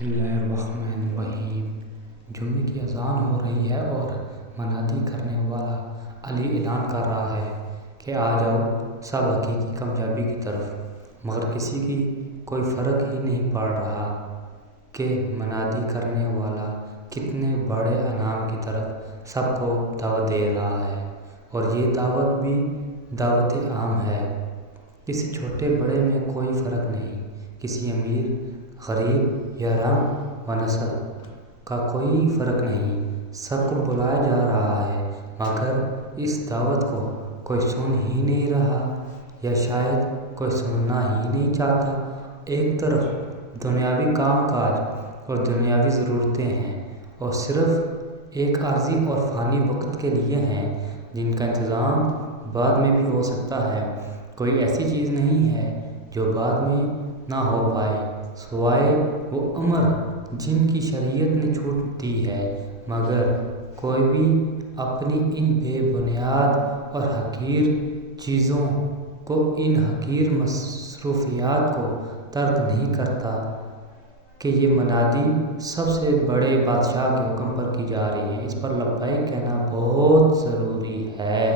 बिस्मिल्लाहिर्रहमानिर्रहीम। जुम्मे की अज़ान हो रही है और मनादी करने वाला अली ऐलान कर रहा है कि आ जाओ सब हकीकी कामयाबी की तरफ। मगर किसी की कोई फ़र्क ही नहीं पड़ रहा कि मनादी करने वाला कितने बड़े अनाम की तरफ सबको दावत दे रहा है, और ये दावत भी दावत आम है। किसी छोटे बड़े में कोई फ़र्क नहीं, किसी अमीर गरीब या रंग व नस्ल का कोई फ़र्क नहीं, सबको बुलाया जा रहा है। मगर इस दावत को कोई सुन ही नहीं रहा, या शायद कोई सुनना ही नहीं चाहता। एक तरफ दुनियावी कामकाज और दुनियावी ज़रूरतें हैं, और सिर्फ़ एक आर्जी और फ़ानी वक्त के लिए हैं जिनका इंतज़ाम बाद में भी हो सकता है। कोई ऐसी चीज़ नहीं है जो बाद में ना हो पाए, सिवाय वो अमर जिनकी शरीयत ने छूट दी है। मगर कोई भी अपनी इन बेबुनियाद और हकीर चीज़ों को, इन हकीर मसरूफियात को तर्क नहीं करता कि ये मनादी सबसे बड़े बादशाह के हुक्म पर की जा रही है। इस पर लब्बैक कहना बहुत ज़रूरी है।